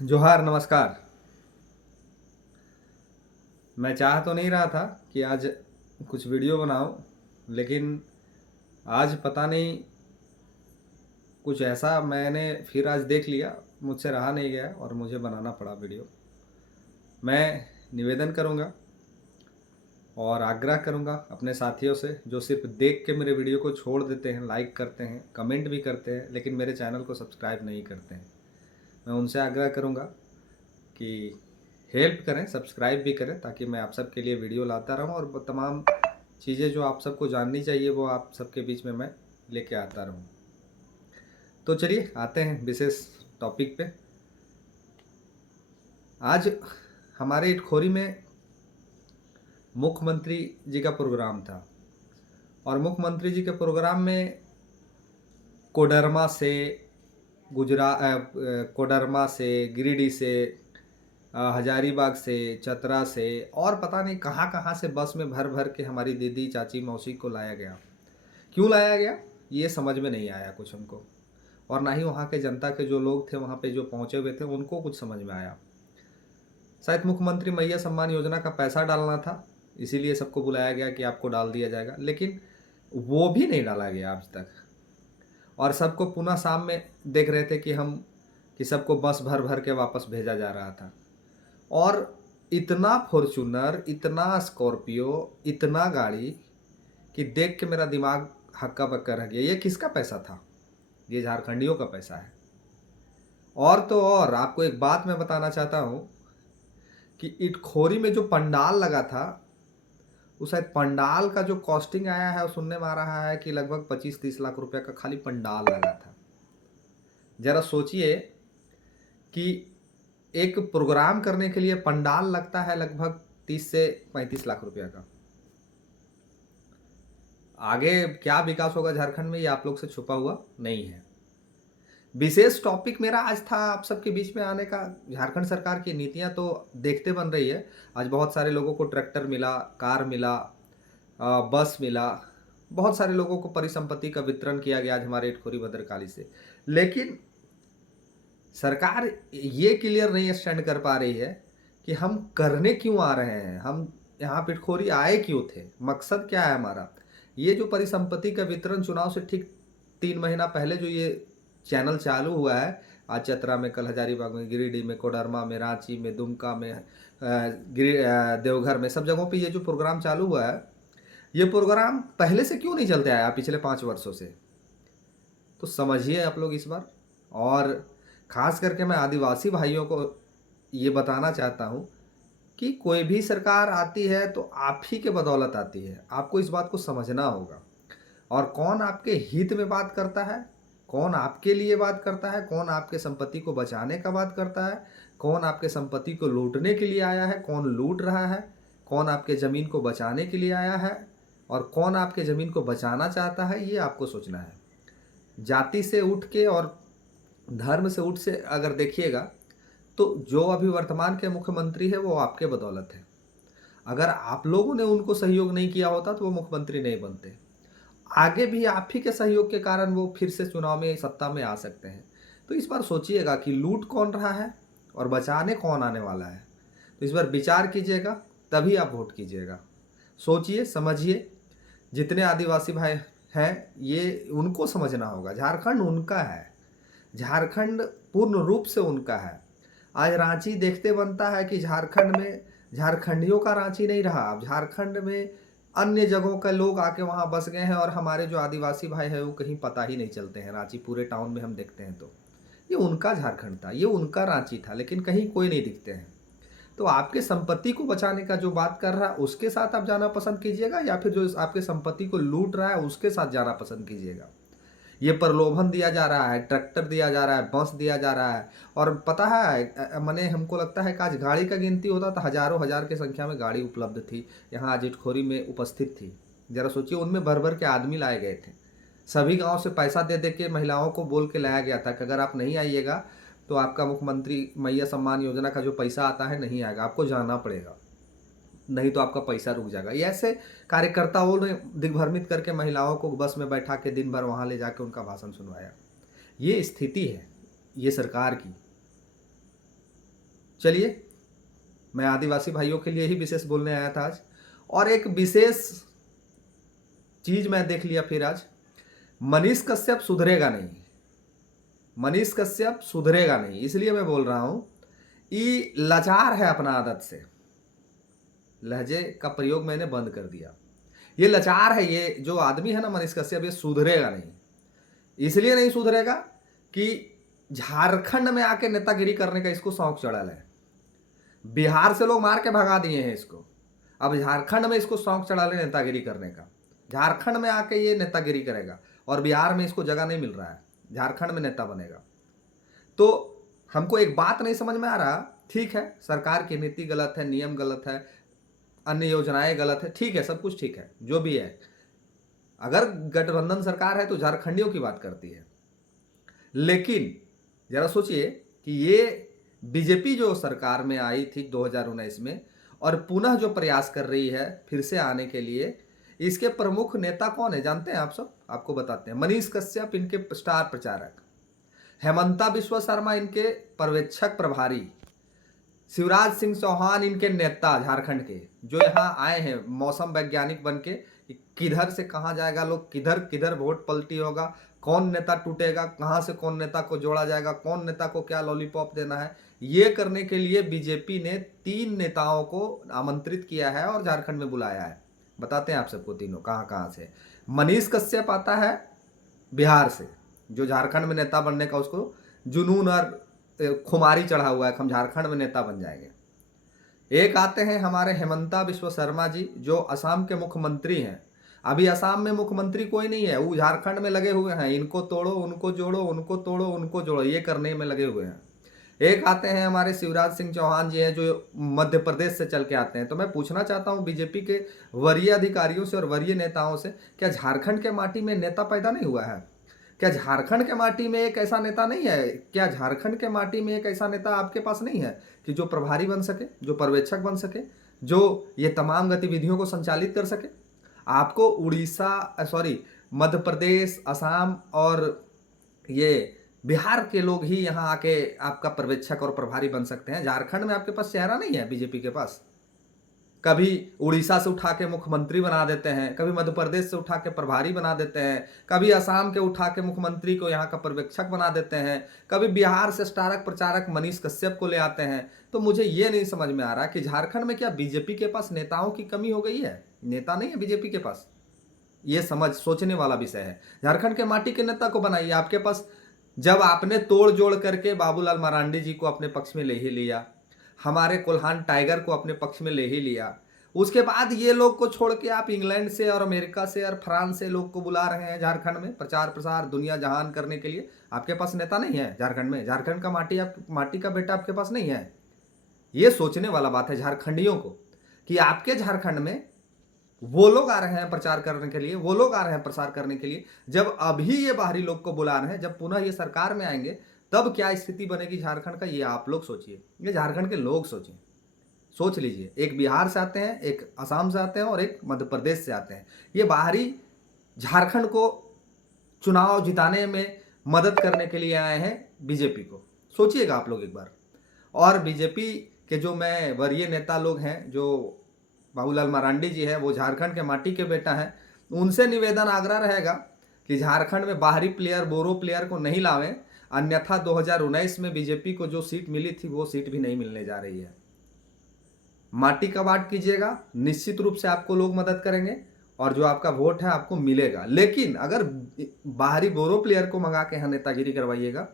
जोहार नमस्कार। मैं चाह तो नहीं रहा था कि आज कुछ वीडियो बनाऊं, लेकिन आज पता नहीं कुछ ऐसा मैंने फिर आज देख लिया, मुझसे रहा नहीं गया और मुझे बनाना पड़ा वीडियो। मैं निवेदन करूंगा और आग्रह करूंगा अपने साथियों से जो सिर्फ देख के मेरे वीडियो को छोड़ देते हैं, लाइक करते हैं, कमेंट भी करते हैं, लेकिन मेरे चैनल को सब्सक्राइब नहीं करते हैं। मैं उनसे आग्रह करूंगा कि हेल्प करें, सब्सक्राइब भी करें, ताकि मैं आप सबके लिए वीडियो लाता रहूं और तमाम चीज़ें जो आप सबको जाननी चाहिए वो आप सबके बीच में मैं लेके आता रहूं। तो चलिए आते हैं विशेष टॉपिक पे। आज हमारे इटखोरी में मुख्यमंत्री जी का प्रोग्राम था और मुख्यमंत्री जी के प्रोग्राम में कोडरमा से कोडरमा से, गिरिडीह से, हजारीबाग से, चतरा से और पता नहीं कहाँ कहाँ से बस में भर भर के हमारी दीदी, चाची, मौसी को लाया गया। क्यों लाया गया ये समझ में नहीं आया कुछ हमको, और ना ही वहाँ के जनता के जो लोग थे वहाँ पे जो पहुँचे हुए थे उनको कुछ समझ में आया। शायद मुख्यमंत्री मैया सम्मान योजना का पैसा डालना था, इसीलिए सबको बुलाया गया कि आपको डाल दिया जाएगा, लेकिन वो भी नहीं डाला गया आज तक। और सबको पुनः शाम में देख रहे थे कि सबको बस भर भर के वापस भेजा जा रहा था। और इतना फॉर्चूनर, इतना स्कॉर्पियो, इतना गाड़ी कि देख के मेरा दिमाग हक्का बक्का रह गया। ये किसका पैसा था? ये झारखंडियों का पैसा है। और तो और आपको एक बात मैं बताना चाहता हूँ कि इटखोरी में जो पंडाल लगा था, उस शायद पंडाल का जो कॉस्टिंग आया है वो सुनने में आ रहा है कि लगभग 25-30 लाख रुपए का खाली पंडाल लगा था। जरा सोचिए कि एक प्रोग्राम करने के लिए पंडाल लगता है लगभग 30 से 35 लाख रुपया का। आगे क्या विकास होगा झारखंड में ये आप लोग से छुपा हुआ नहीं है। विशेष टॉपिक मेरा आज था आप सबके बीच में आने का। झारखंड सरकार की नीतियां तो देखते बन रही है। आज बहुत सारे लोगों को ट्रैक्टर मिला, कार मिला, बस मिला, बहुत सारे लोगों को परिसंपत्ति का वितरण किया गया आज हमारे इटखोरी भद्रकाली से। लेकिन सरकार ये क्लियर नहीं स्टैंड कर पा रही है कि हम करने क्यों आ रहे हैं, हम यहाँ पिटखोरी आए क्यों थे, मकसद क्या है हमारा। ये जो परिसंपत्ति का वितरण चुनाव से ठीक 3 महीना पहले जो ये चैनल चालू हुआ है, आज चतरा में, कल हजारीबाग में, गिरिडीह में, कोडरमा में, रांची में, दुमका में, देवघर में, सब जगहों पे ये जो प्रोग्राम चालू हुआ है, ये प्रोग्राम पहले से क्यों नहीं चलते आया पिछले 5 वर्षों से? तो समझिए आप लोग इस बार। और ख़ास करके मैं आदिवासी भाइयों को ये बताना चाहता हूँ कि कोई भी सरकार आती है तो आप ही के बदौलत आती है, आपको इस बात को समझना होगा। और कौन आपके हित में बात करता है, कौन आपके लिए बात करता है, कौन आपके संपत्ति को बचाने का बात करता है, कौन आपके संपत्ति को लूटने के लिए आया है, कौन लूट रहा है, कौन आपके ज़मीन को बचाने के लिए आया है और कौन आपके ज़मीन को बचाना चाहता है, ये आपको सोचना है। जाति से उठ के और धर्म से उठ से अगर देखिएगा तो जो अभी वर्तमान के मुख्यमंत्री है वो आपके बदौलत है। अगर आप लोगों ने उनको सहयोग नहीं किया होता तो वो मुख्यमंत्री नहीं बनते। आगे भी आप ही के सहयोग के कारण वो फिर से चुनाव में, सत्ता में आ सकते हैं। तो इस बार सोचिएगा कि लूट कौन रहा है और बचाने कौन आने वाला है। तो इस बार विचार कीजिएगा, तभी आप वोट कीजिएगा। सोचिए, समझिए। जितने आदिवासी भाई हैं ये उनको समझना होगा, झारखंड उनका है, झारखंड पूर्ण रूप से उनका है। आज रांची देखते बनता है कि झारखंड में झारखंडियों का रांची नहीं रहा। अब झारखंड में अन्य जगहों के लोग आके वहाँ बस गए हैं और हमारे जो आदिवासी भाई हैं वो कहीं पता ही नहीं चलते हैं। रांची पूरे टाउन में हम देखते हैं तो ये उनका झारखंड था, ये उनका रांची था, लेकिन कहीं कोई नहीं दिखते हैं। तो आपके संपत्ति को बचाने का जो बात कर रहा है उसके साथ आप जाना पसंद कीजिएगा, या फिर जो आपके संपत्ति को लूट रहा है उसके साथ जाना पसंद कीजिएगा। ये प्रलोभन दिया जा रहा है, ट्रैक्टर दिया जा रहा है, बस दिया जा रहा है। और पता है मैंने, हमको लगता है कि आज गाड़ी का गिनती होता तो हजारों हजार की संख्या में गाड़ी उपलब्ध थी, यहाँ आज इटखोरी में उपस्थित थी। जरा सोचिए, उनमें भर भर के आदमी लाए गए थे। सभी गांव से पैसा दे दे के महिलाओं को बोल के लाया गया था कि अगर आप नहीं आइएगा तो आपका मुख्यमंत्री मैया सम्मान योजना का जो पैसा आता है नहीं आएगा, आपको जाना पड़ेगा, नहीं तो आपका पैसा रुक जाएगा। ये ऐसे कार्यकर्ताओं ने दिग्भ्रमित करके महिलाओं को बस में बैठा के दिन भर वहाँ ले जाके उनका भाषण सुनवाया। ये स्थिति है ये सरकार की। चलिए, मैं आदिवासी भाइयों के लिए ही विशेष बोलने आया था आज। और एक विशेष चीज मैं देख लिया फिर आज, मनीष कश्यप सुधरेगा नहीं। मनीष कश्यप सुधरेगा नहीं, इसलिए मैं बोल रहा हूं, ये लाचार है अपना आदत से। लहजे का प्रयोग मैंने बंद कर दिया। ये लाचार है, ये जो आदमी है ना मनीष कश्यप, ये सुधरेगा नहीं। इसलिए नहीं सुधरेगा कि झारखंड में आके नेतागिरी करने का इसको शौक चढ़ा है। बिहार से लोग मार के भगा दिए हैं इसको, अब झारखंड में इसको शौक चढ़ा ले नेतागिरी करने का। झारखंड में आके ये नेतागिरी करेगा और बिहार में इसको जगह नहीं मिल रहा है, झारखंड में नेता बनेगा। तो हमको एक बात नहीं समझ में आ रहा, ठीक है सरकार की नीति गलत है, नियम गलत है, अन्य योजनाएं गलत है, ठीक है सब कुछ ठीक है, जो भी है। अगर गठबंधन सरकार है तो झारखंडियों की बात करती है, लेकिन जरा सोचिए कि ये बीजेपी जो सरकार में आई थी 2019 में और पुनः जो प्रयास कर रही है फिर से आने के लिए, इसके प्रमुख नेता कौन है जानते हैं आप सब? आपको बताते हैं। मनीष कश्यप इनके स्टार प्रचारक, हेमंता बिश्व शर्मा इनके पर्यवेक्षक प्रभारी, शिवराज सिंह चौहान इनके नेता झारखंड के, जो यहाँ आए हैं मौसम वैज्ञानिक बन के, किधर से कहाँ जाएगा लोग, किधर किधर वोट पलटी होगा, कौन नेता टूटेगा, कहाँ से कौन नेता को जोड़ा जाएगा, कौन नेता को क्या लॉलीपॉप देना है, ये करने के लिए बीजेपी ने 3 नेताओं को आमंत्रित किया है और झारखंड में बुलाया है। बताते हैं आप सबको तीनों कहाँ कहाँ से। मनीष कश्यप आता है बिहार से, जो झारखंड में नेता बनने का उसको जुनून और खुमारी चढ़ा हुआ है, हम झारखंड में नेता बन जाएंगे। एक आते हैं हमारे हेमंता बिश्व शर्मा जी, जो असम के मुख्यमंत्री हैं। अभी असम में मुख्यमंत्री कोई नहीं है, वो झारखंड में लगे हुए हैं, इनको तोड़ो उनको जोड़ो, उनको तोड़ो उनको जोड़ो, ये करने में लगे हुए हैं। एक आते हैं हमारे शिवराज सिंह चौहान जी हैं, जो मध्य प्रदेश से चल के आते हैं। तो मैं पूछना चाहता हूं बीजेपी के वरीय अधिकारियों से और वरीय नेताओं से, क्या झारखंड के माटी में नेता पैदा नहीं हुआ है? क्या झारखंड के माटी में एक ऐसा नेता नहीं है? क्या झारखंड के माटी में एक ऐसा नेता आपके पास नहीं है कि जो प्रभारी बन सके, जो पर्यवेक्षक बन सके, जो ये तमाम गतिविधियों को संचालित कर सके? आपको मध्य प्रदेश, असम और ये बिहार के लोग ही यहाँ आके आपका पर्यवेक्षक और प्रभारी बन सकते हैं। झारखंड में आपके पास चेहरा नहीं है बीजेपी के पास। कभी उड़ीसा से उठा के मुख्यमंत्री बना देते हैं, कभी मध्य प्रदेश से उठा के प्रभारी बना देते हैं, कभी असम के उठा के मुख्यमंत्री को यहाँ का पर्यवेक्षक बना देते हैं, कभी बिहार से स्टारक प्रचारक मनीष कश्यप को ले आते हैं। तो मुझे ये नहीं समझ में आ रहा कि झारखंड में क्या बीजेपी के पास नेताओं की कमी हो गई है? नेता नहीं है बीजेपी के पास, ये सोचने वाला विषय है। झारखंड के माटी के नेता को बनाइए आपके पास। जब आपने तोड़ जोड़ करके बाबूलाल मरांडी जी को अपने पक्ष में ले ही लिया, हमारे कोल्हान टाइगर को अपने पक्ष में ले ही लिया, उसके बाद ये लोग को छोड़ के आप इंग्लैंड से और अमेरिका से और फ्रांस से लोग को बुला रहे हैं झारखंड में प्रचार प्रसार दुनिया जहान करने के लिए। आपके पास नेता नहीं है झारखंड में? झारखंड का माटी का बेटा आपके पास नहीं है? ये सोचने वाला बात है झारखंडियों को कि आपके झारखंड में वो लोग आ रहे हैं प्रचार करने के लिए, वो लोग आ रहे हैं प्रसार करने के लिए, जब अभी ये बाहरी लोग को बुला रहे हैं, जब पुनः ये सरकार में आएंगे तब क्या स्थिति बनेगी झारखंड का, ये आप लोग सोचिए, ये झारखंड के लोग सोचिए, सोच लीजिए। एक बिहार से आते हैं, एक असम से आते हैं और एक मध्य प्रदेश से आते हैं। ये बाहरी झारखंड को चुनाव जिताने में मदद करने के लिए आए हैं बीजेपी को, सोचिएगा आप लोग एक बार। और बीजेपी के जो मैं वरीय नेता लोग हैं, जो बाबूलाल मरांडी जी है, वो झारखंड के माटी के बेटा हैं, उनसे निवेदन आग्रह रहेगा कि झारखंड में बाहरी प्लेयर, बोरो प्लेयर को नहीं लावें, अन्यथा 2019 में बीजेपी को जो सीट मिली थी वो सीट भी नहीं मिलने जा रही है। माटी का वाट कीजिएगा, निश्चित रूप से आपको लोग मदद करेंगे और जो आपका वोट है आपको मिलेगा। लेकिन अगर बाहरी बोरो प्लेयर को मंगा के यहाँ नेतागिरी करवाइएगा,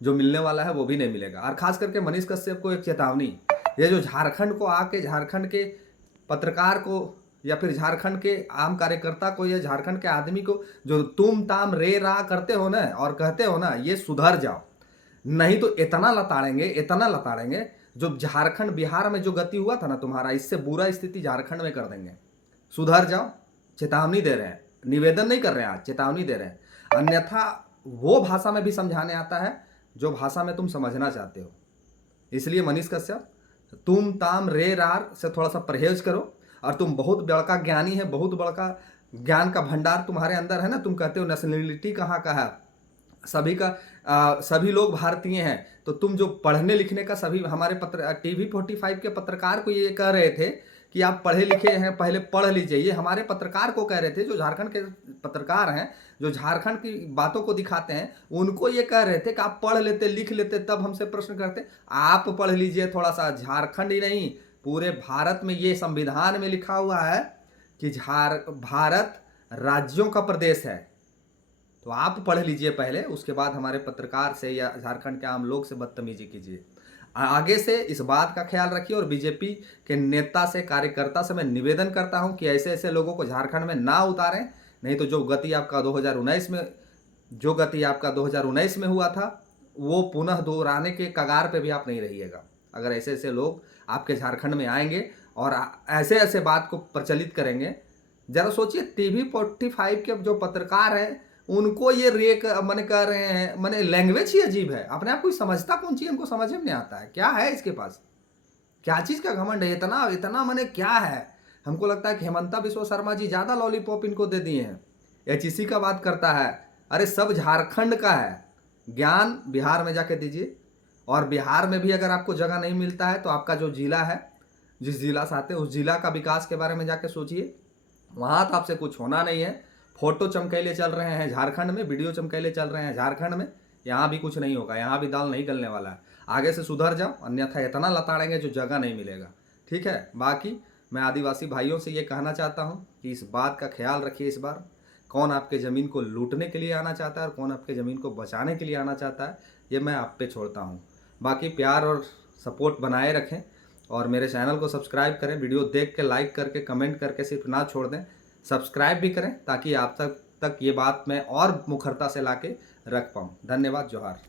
जो मिलने वाला है वो भी नहीं मिलेगा। और खास करके मनीष कश्यप को एक चेतावनी, ये जो झारखंड को आके झारखंड के पत्रकार को या फिर झारखंड के आम कार्यकर्ता को या झारखंड के आदमी को जो तुम ताम रे रा करते हो ना और कहते हो ना, ये सुधर जाओ, नहीं तो इतना लताड़ेंगे जो झारखंड बिहार में जो गति हुआ था ना तुम्हारा, इससे बुरा स्थिति झारखंड में कर देंगे। सुधर जाओ, चेतावनी दे रहे हैं, निवेदन नहीं कर रहे हैं, आज चेतावनी दे रहे हैं। अन्यथा वो भाषा में भी समझाने आता है जो भाषा में तुम समझना चाहते हो। इसलिए मनीष कश्यप, तुम ताम रे रार से थोड़ा सा परहेज करो। और तुम बहुत बड़का ज्ञानी है, बहुत बड़का ज्ञान का भंडार तुम्हारे अंदर है ना। तुम कहते हो नेशनलिटी कहाँ का है, सभी का सभी लोग भारतीय हैं, तो तुम जो पढ़ने लिखने का सभी हमारे टीवी 45 के पत्रकार को ये कह रहे थे कि आप पढ़े लिखे हैं, पहले पढ़ लीजिए। ये हमारे पत्रकार को कह रहे थे, जो झारखंड के पत्रकार हैं, जो झारखंड की बातों को दिखाते हैं, उनको ये कह रहे थे कि आप पढ़ लेते, लिख लेते, तब हमसे प्रश्न करते। आप पढ़ लीजिए थोड़ा सा। झारखंड ही नहीं, पूरे भारत में ये संविधान में लिखा हुआ है कि भारत राज्यों का प्रदेश है। तो आप पढ़ लीजिए पहले, उसके बाद हमारे पत्रकार से या झारखंड के आम लोग से बदतमीजी कीजिए। आगे से इस बात का ख्याल रखिए, और बीजेपी के नेता से, कार्यकर्ता से मैं निवेदन करता हूं कि ऐसे ऐसे लोगों को झारखंड में ना उतारें, नहीं तो जो गति आपका 2019 में हुआ था, वो पुनः दोहराने के कगार पे भी आप नहीं रहिएगा। अगर ऐसे ऐसे लोग आपके झारखंड में आएंगे और ऐसे ऐसे बात को प्रचलित करेंगे, जरा सोचिए। टीवी 45 के जो पत्रकार हैं, उनको ये रेक मैंने कह रहे हैं, मैंने लैंग्वेज ही अजीब है। अपने आप कोई समझता कौन चीज, इनको समझ में नहीं आता है। क्या है इसके पास, क्या चीज का घमंड है, इतना इतना मैंने क्या है। हमको लगता है कि हेमंता बिश्व शर्मा जी ज्यादा लॉलीपॉप इनको दे दिए हैं। एचईसी का बात करता है, अरे सब झारखंड का है। ज्ञान बिहार में जाके दीजिए, और बिहार में भी अगर आपको जगह नहीं मिलता है तो आपका जो जिला है, जिस जिला से आते हैं, उस जिला का विकास के बारे में जाके सोचिए। वहां तो आपसे कुछ होना नहीं है। फोटो चमकैले चल रहे हैं झारखंड में, वीडियो चमकैले चल रहे हैं झारखंड में, यहाँ भी कुछ नहीं होगा, यहाँ भी दाल नहीं गलने वाला है। आगे से सुधर जाओ, अन्यथा इतना लताड़ेंगे जो जगह नहीं मिलेगा। ठीक है। बाकी मैं आदिवासी भाइयों से ये कहना चाहता हूँ कि इस बात का ख्याल रखिए। इस बार कौन आपके ज़मीन को लूटने के लिए आना चाहता है और कौन आपके ज़मीन को बचाने के लिए आना चाहता है, ये मैं आप पे छोड़ता हूँ। बाकी प्यार और सपोर्ट बनाए रखें, और मेरे चैनल को सब्सक्राइब करें। वीडियो देख के लाइक करके कमेंट करके सिर्फ ना छोड़ दें, सब्सक्राइब भी करें, ताकि आप तक ये बात मैं और मुखरता से लाके रख पाऊँ। धन्यवाद। जोहार।